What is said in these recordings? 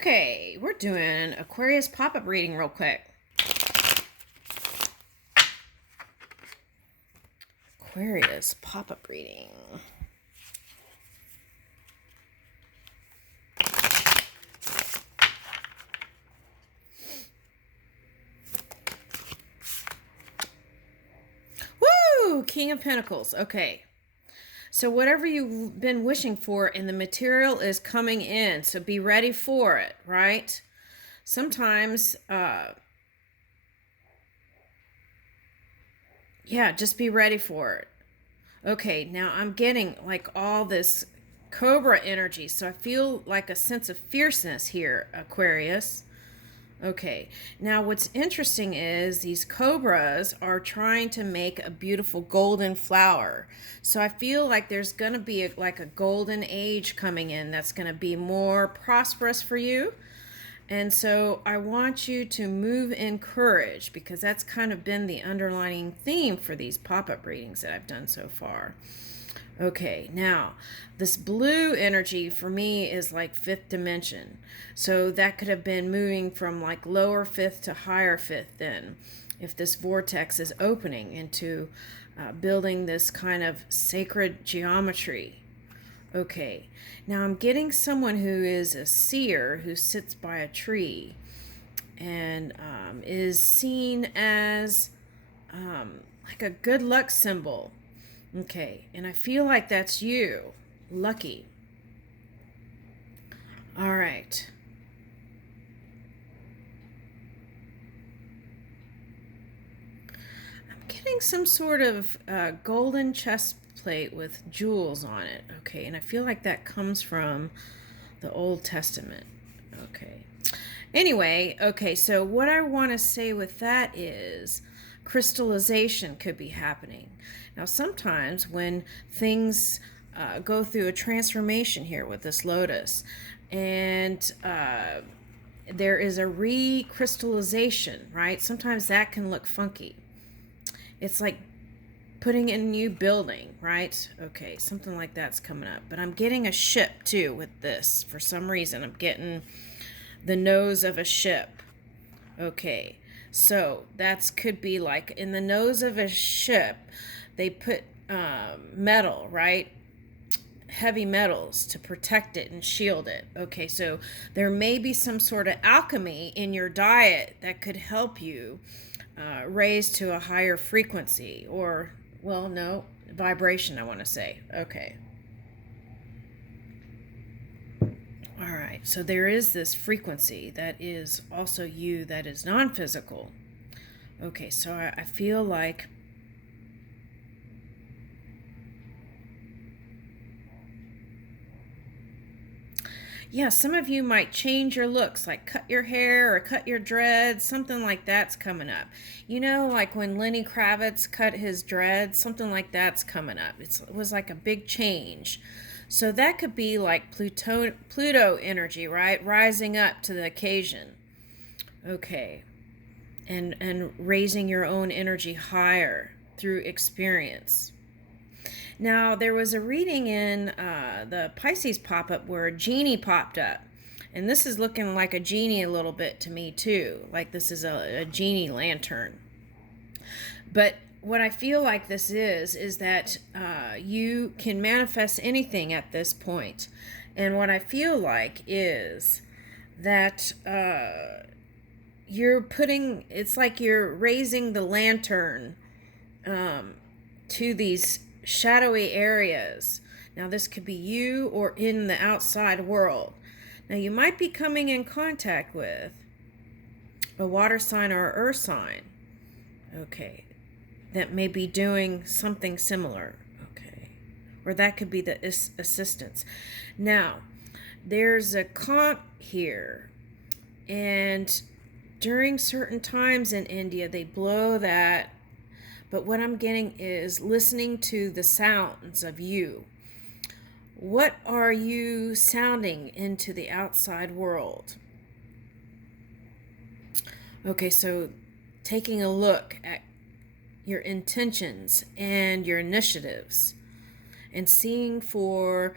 Okay, we're doing Aquarius pop-up reading real quick. Aquarius pop-up reading. Woo! King of Pentacles. Okay. So whatever you've been wishing for and the material is coming in. So be ready for it, right? Sometimes, yeah, just be ready for it. Okay, now I'm getting like all this cobra energy. So I feel like a sense of fierceness here, Aquarius. Okay, now what's interesting is these cobras are trying to make a beautiful golden flower. So I feel like there's going to be like a golden age coming in that's going to be more prosperous for you. And so I want you to move in courage because that's kind of been the underlying theme for these pop-up readings that I've done so far. Okay, now this blue energy for me is like fifth dimension. So that could have been moving from like lower fifth to higher fifth then, if this vortex is opening into building this kind of sacred geometry. Okay, now I'm getting someone who is a seer who sits by a tree and is seen as like a good luck symbol. Okay, and I feel like that's you. Lucky. All right. I'm getting some sort of golden chest plate with jewels on it. Okay, and I feel like that comes from the Old Testament. Okay. Anyway, okay, so what I want to say with that is crystallization could be happening. Now, sometimes when things go through a transformation here with this lotus, and there is a recrystallization, right? Sometimes that can look funky. It's like putting in a new building, right? Okay, something like that's coming up. But I'm getting a ship too with this. For some reason, I'm getting the nose of a ship. Okay, so that's could be like in the nose of a ship, they put metal, right? Heavy metals to protect it and shield it. Okay, so there may be some sort of alchemy in your diet that could help you raise to a higher frequency or, well, no, vibration, I want to say. Okay. All right, so there is this frequency that is also you that is non-physical. Okay, so I feel like yeah, some of you might change your looks, like cut your hair or cut your dreads, something like that's coming up. You know, like when Lenny Kravitz cut his dreads, something like that's coming up. It was like a big change. So that could be like Pluto energy, right? Rising up to the occasion. Okay. And raising your own energy higher through experience. Now, there was a reading in the Pisces pop-up where a genie popped up. And this is looking like a genie a little bit to me, too. Like this is a genie lantern. But what I feel like this is that you can manifest anything at this point. And what I feel like is that you're putting, it's like you're raising the lantern to these shadowy areas. Now, this could be you or in the outside world. Now, you might be coming in contact with a water sign or earth sign. Okay. That may be doing something similar. Okay. Or that could be the assistance. Now, there's a conch here. And during certain times in India, they blow that. But what I'm getting is listening to the sounds of you. What are you sounding into the outside world? Okay, so taking a look at your intentions and your initiatives and seeing for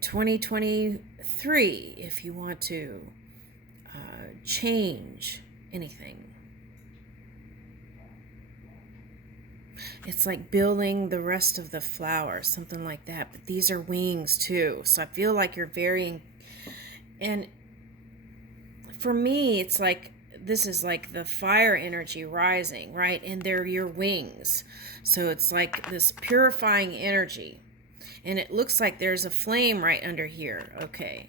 2023 3, if you want to change anything. It's like building the rest of the flower, something like that. But these are wings too. So I feel like you're varying. And for me, it's like this is like the fire energy rising, right? And they're your wings. So it's like this purifying energy. And it looks like there's a flame right under here. Okay.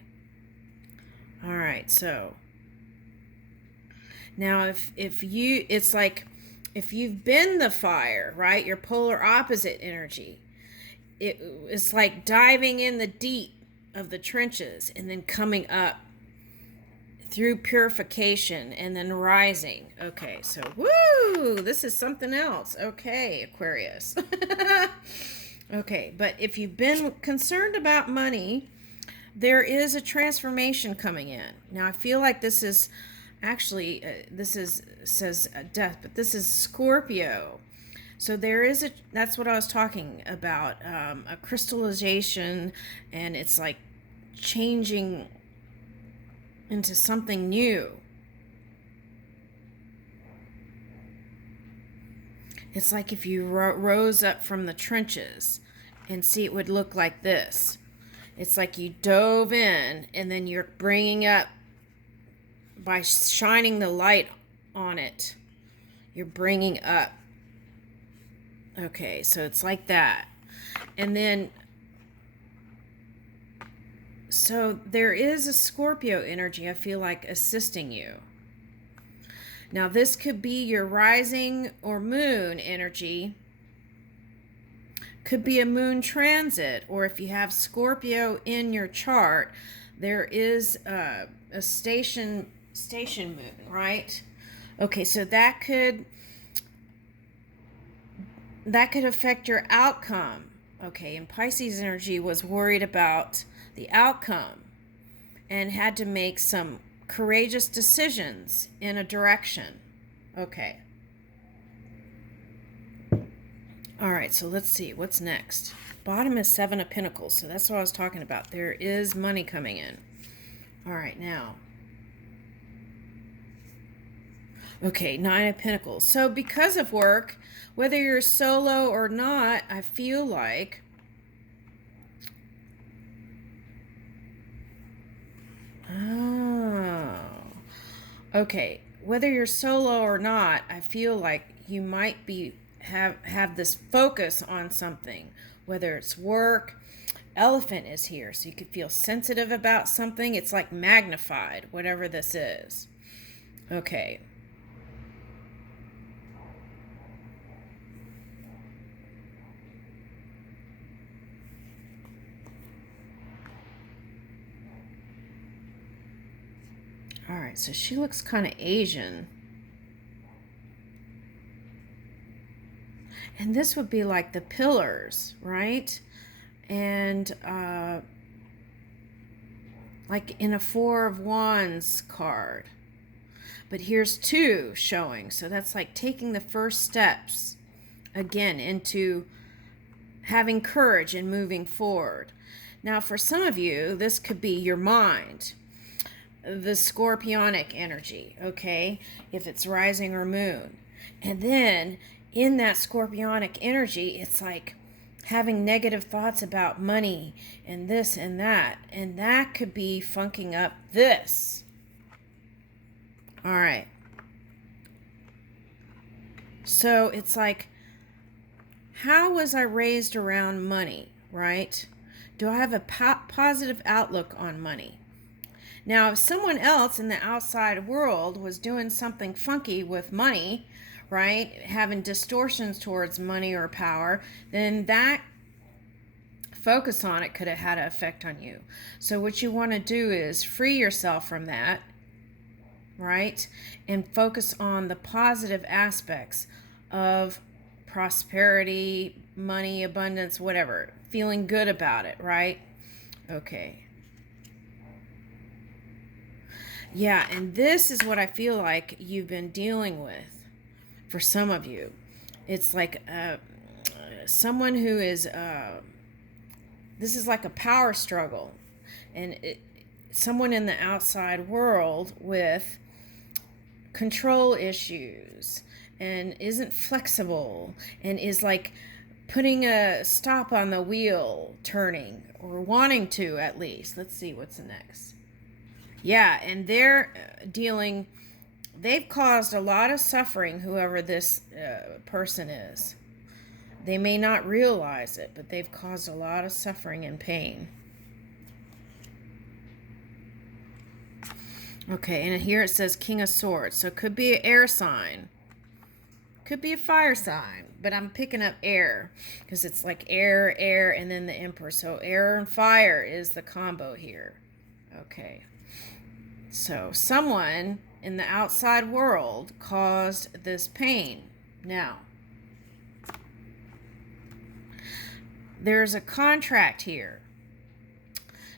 All right. So now it's like if you've been the fire, right? Your polar opposite energy. It's like diving in the deep of the trenches and then coming up through purification and then rising. Okay, so woo, this is something else. Okay, Aquarius. Okay, but if you've been concerned about money, there is a transformation coming in. Now I feel like this is actually says death, but this is Scorpio. So there is that's what I was talking about, a crystallization, and it's like changing into something new. It's like if you rose up from the trenches, and see, it would look like this. It's like you dove in and then you're bringing up by shining the light on it. You're bringing up. Okay, so it's like that. And then so there is a Scorpio energy, I feel like, assisting you. Now this could be your rising or moon energy. Could be a moon transit, or if you have Scorpio in your chart, there is a station moon, right? Okay, so that could affect your outcome. Okay, and Pisces energy was worried about the outcome and had to make some courageous decisions in a direction. Okay. All right, so let's see. What's next? Bottom is 7 of Pentacles, so that's what I was talking about. There is money coming in. All right, now. Okay, 9 of Pentacles. So because of work, whether you're solo or not, I feel like okay, whether you're solo or not, I feel like you might be have this focus on something, whether it's work. Elephant is here, so you could feel sensitive about something. It's like magnified, whatever this is. Okay. All right, so she looks kind of Asian. And this would be like the pillars, right? And like in a 4 of Wands card. But here's 2 showing. So that's like taking the first steps again into having courage and moving forward. Now, for some of you, this could be your mind, the scorpionic energy, okay? If it's rising or moon. And then in that scorpionic energy, it's like having negative thoughts about money and this and that. And that could be funking up this. All right. So it's like, how was I raised around money, right? Do I have a positive outlook on money? Now, if someone else in the outside world was doing something funky with money, right, having distortions towards money or power, then that focus on it could have had an effect on you. So what you want to do is free yourself from that, right, and focus on the positive aspects of prosperity, money, abundance, whatever, feeling good about it, right? Okay. Yeah, and this is what I feel like you've been dealing with for some of you. It's like someone who is, this is like a power struggle. And someone in the outside world with control issues and isn't flexible and is like putting a stop on the wheel turning, or wanting to at least. Let's see what's next. Yeah, and they've caused a lot of suffering, whoever this person is. They may not realize it, but they've caused a lot of suffering and pain. Okay, and here it says King of Swords. So it could be an air sign. Could be a fire sign, but I'm picking up air because it's like air, air, and then the Emperor. So air and fire is the combo here. Okay. So someone in the outside world caused this pain. Now, there's a contract here.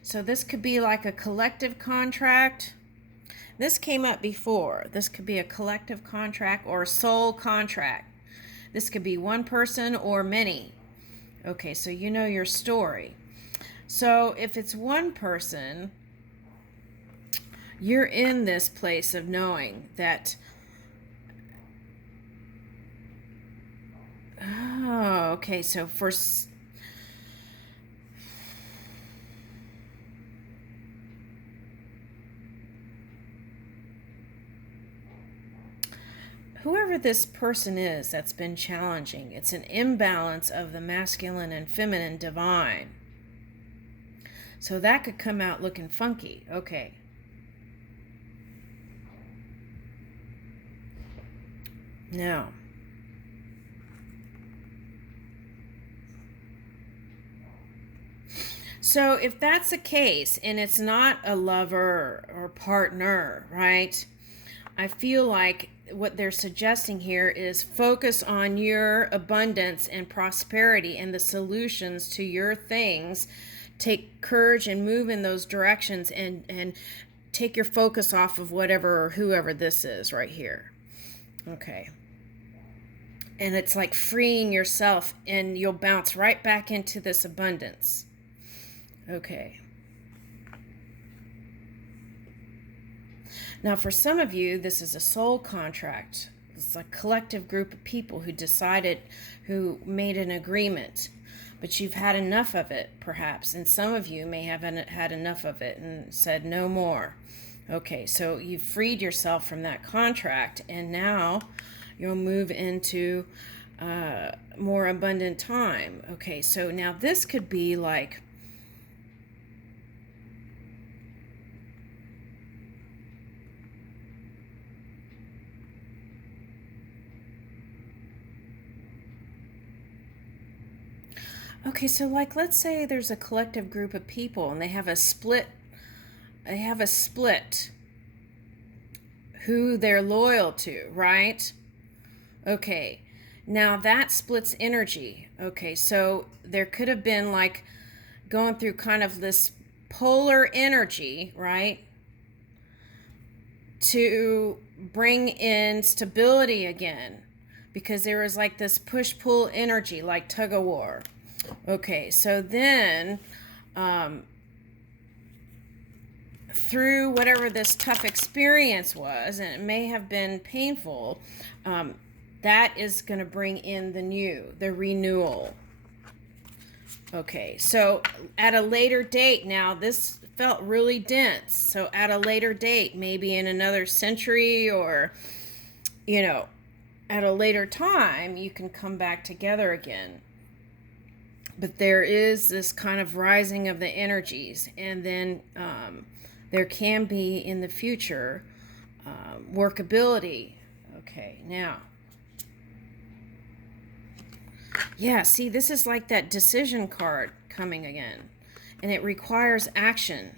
So this could be like a collective contract. This came up before. This could be a collective contract or a soul contract. This could be one person or many. Okay, so you know your story. So if it's one person, you're in this place of knowing that, oh, okay, so for whoever this person is that's been challenging, it's an imbalance of the masculine and feminine divine. So that could come out looking funky. Okay. Now, so if that's the case and it's not a lover or partner, right? I feel like what they're suggesting here is focus on your abundance and prosperity and the solutions to your things. Take courage and move in those directions, and take your focus off of whatever or whoever this is right here. Okay. And it's like freeing yourself, and you'll bounce right back into this abundance. Okay. Now, for some of you, this is a soul contract. It's a collective group of people who made an agreement, but you've had enough of it, perhaps. And some of you may have had enough of it and said no more. Okay, so you've freed yourself from that contract, and now you'll move into more abundant time. Okay, so now this could be like, okay, so like let's say there's a collective group of people and they have a split who they're loyal to, right? Okay, now that splits energy. Okay, so there could have been like going through kind of this polar energy, right? To bring in stability again, because there was like this push-pull energy, like tug-of-war. Okay, so then through whatever this tough experience was, and it may have been painful, that is going to bring in the renewal. Okay, so at a later date, now this felt really dense. So at a later date, maybe in another century, or, at a later time, you can come back together again. But there is this kind of rising of the energies, and then there can be in the future workability. Okay, now, yeah, see, this is like that decision card coming again, and it requires action.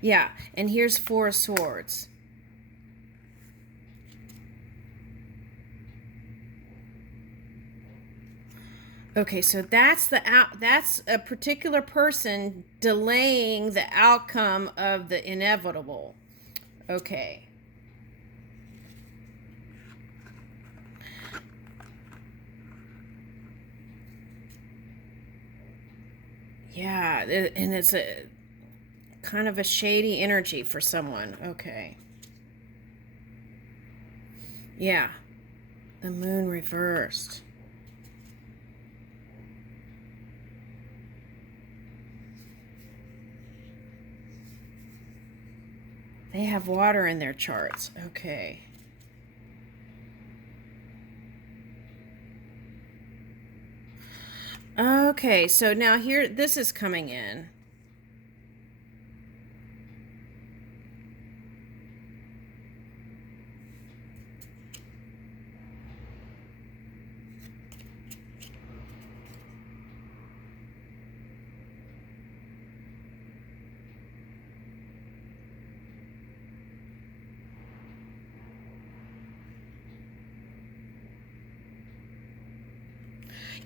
Yeah, and here's Four of Swords. Okay, so that's a particular person delaying the outcome of the inevitable. Okay. Yeah, and it's a kind of a shady energy for someone. Okay. Yeah. The moon reversed. They have water in their charts. Okay. Okay, so now here, this is coming in.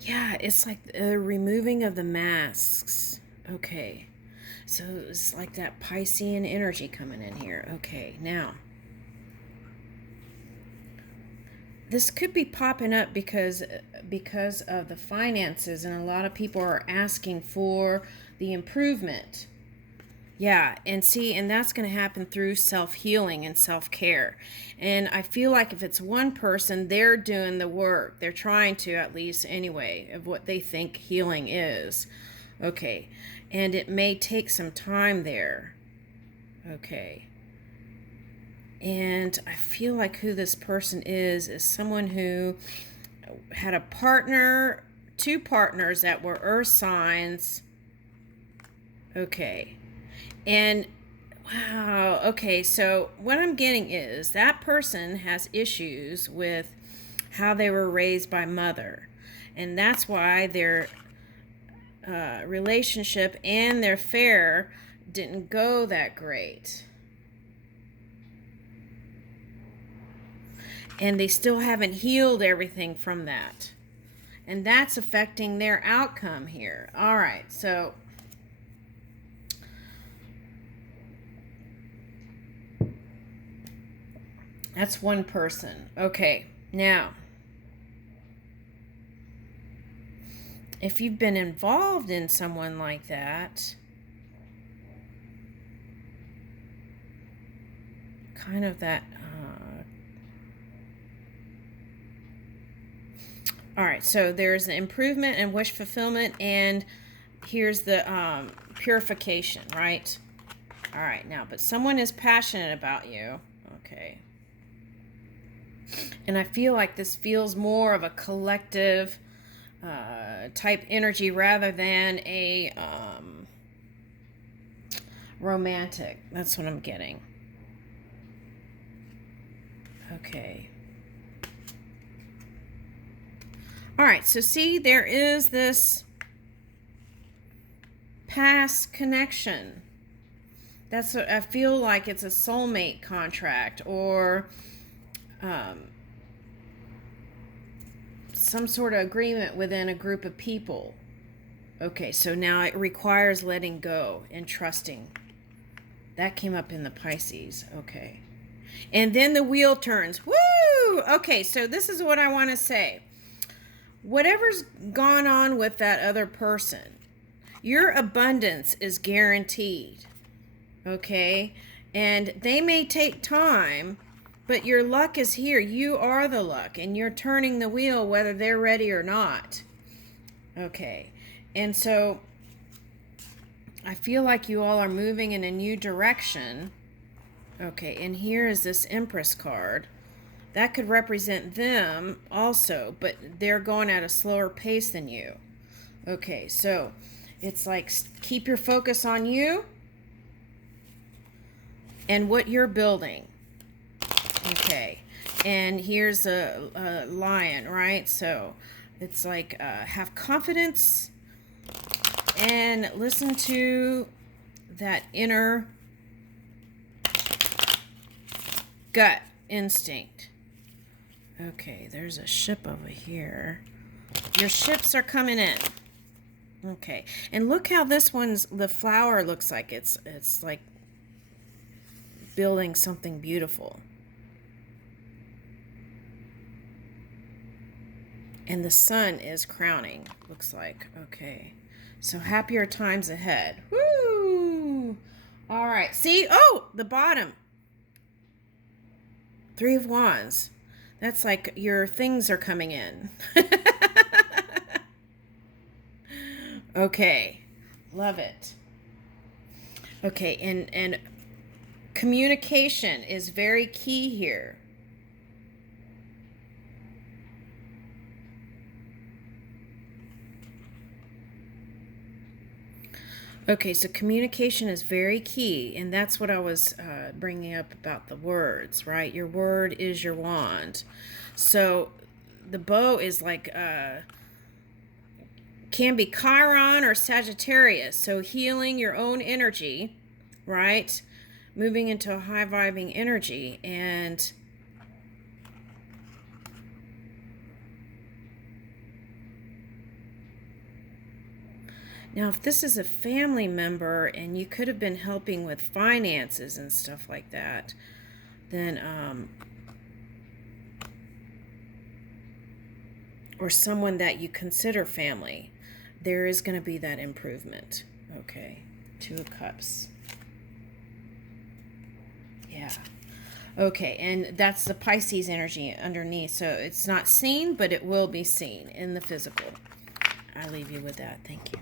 Yeah, it's like the removing of the masks. Okay. So it's like that Piscean energy coming in here. Okay, now. This could be popping up because of the finances, and a lot of people are asking for the improvement. Yeah, and see, and that's going to happen through self-healing and self-care. And I feel like if it's one person, they're doing the work. They're trying to, at least anyway, of what they think healing is. Okay. And it may take some time there. Okay. And I feel like who this person is someone who had a partner, two partners that were earth signs. Okay. And wow, okay, so what I'm getting is that person has issues with how they were raised by mother. And that's why their relationship and their affair didn't go that great. And they still haven't healed everything from that. And that's affecting their outcome here. All right, so that's one person. Okay, now, if you've been involved in someone like that, kind of that, all right, so there's an improvement and wish fulfillment, and here's the purification, right? All right, now, but someone is passionate about you. Okay. And I feel like this feels more of a collective type energy rather than a romantic. That's what I'm getting. Okay. All right, so see, there is this past connection. That's what I feel like. It's a soulmate contract or some sort of agreement within a group of people. Okay, so now it requires letting go and trusting. That came up in the Pisces. Okay. And then the wheel turns. Woo! Okay, so this is what I want to say. Whatever's gone on with that other person, your abundance is guaranteed. Okay? And they may take time, but your luck is here. You are the luck, and you're turning the wheel whether they're ready or not. Okay. And so I feel like you all are moving in a new direction. Okay, and here is this Empress card. That could represent them also, but they're going at a slower pace than you. Okay, so it's like keep your focus on you and what you're building. Okay, and here's a lion, right? So it's like have confidence and listen to that inner gut instinct. Okay, there's a ship over here. Your ships are coming in. Okay, and look how this one's, the flower looks like it's like building something beautiful. And the sun is crowning, looks like. Okay, So happier times ahead. Woo! All right. See? Oh, the bottom. Three of Wands. That's like your things are coming in. Okay. Love it. Okay, and communication is very key here. Okay, so communication is very key, and that's what I was bringing up about the words, right? Your word is your wand. So the bow is like, can be Chiron or Sagittarius, so healing your own energy, right? Moving into a high vibing energy, and now, if this is a family member and you could have been helping with finances and stuff like that, then, or someone that you consider family, there is going to be that improvement. Okay, Two of Cups. Yeah. Okay, and that's the Pisces energy underneath. So it's not seen, but it will be seen in the physical. I leave you with that. Thank you.